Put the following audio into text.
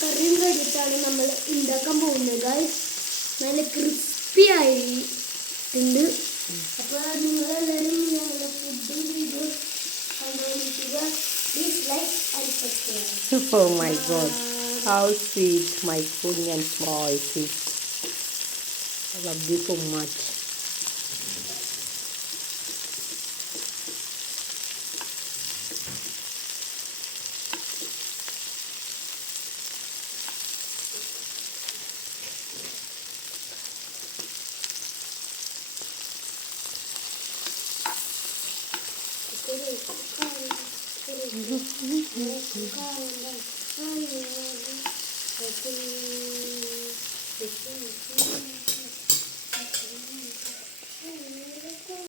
കറിയും കഴിഞ്ഞിട്ടാണ് നമ്മൾ ഉണ്ടാക്കാൻ പോകുന്നത് ഗൈസ്. നല്ല ക്രിസ്പി ആയിട്ടുണ്ട്. അപ്പോൾ നിങ്ങളെല്ലാവരും ഞങ്ങളുടെ ഫുഡും വീഡിയോസ് കണ്ടുകൊണ്ടിരിക്കുക. Please like and subscribe. Oh my God, how sweet my Korean voice is. I love you so much.